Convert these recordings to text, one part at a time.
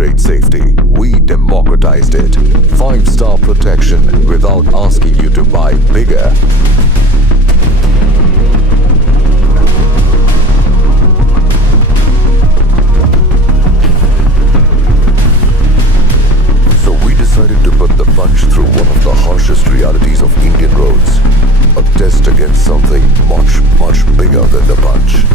grade safety. We democratized it. 5-star protection without asking you to buy bigger. So we decided to put the Punch through one of the harshest realities of Indian roads. A test against something much, much bigger than the Punch.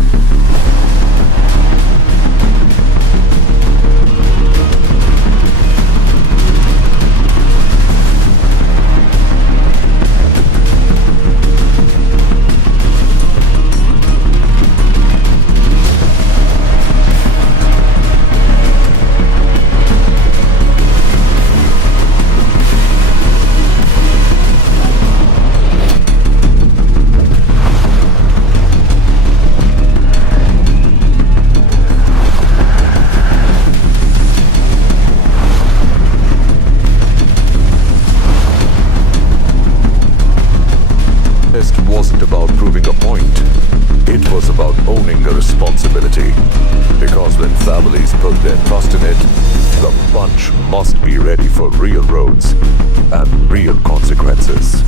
Wasn't about proving a point. It was about owning a responsibility. Because when families put their trust in it, the Punch must be ready for real roads and real consequences.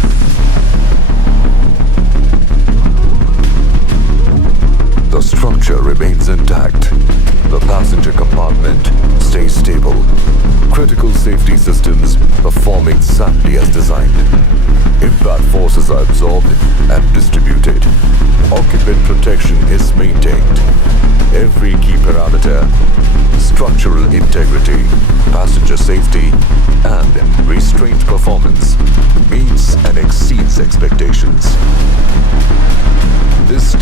The structure remains intact. The passenger compartment stays stable. Critical safety systems perform exactly as designed. Impact forces are absorbed and distributed. Occupant protection is maintained. Every key parameter, structural integrity, passenger safety, and restraint performance meets and exceeds expectations. This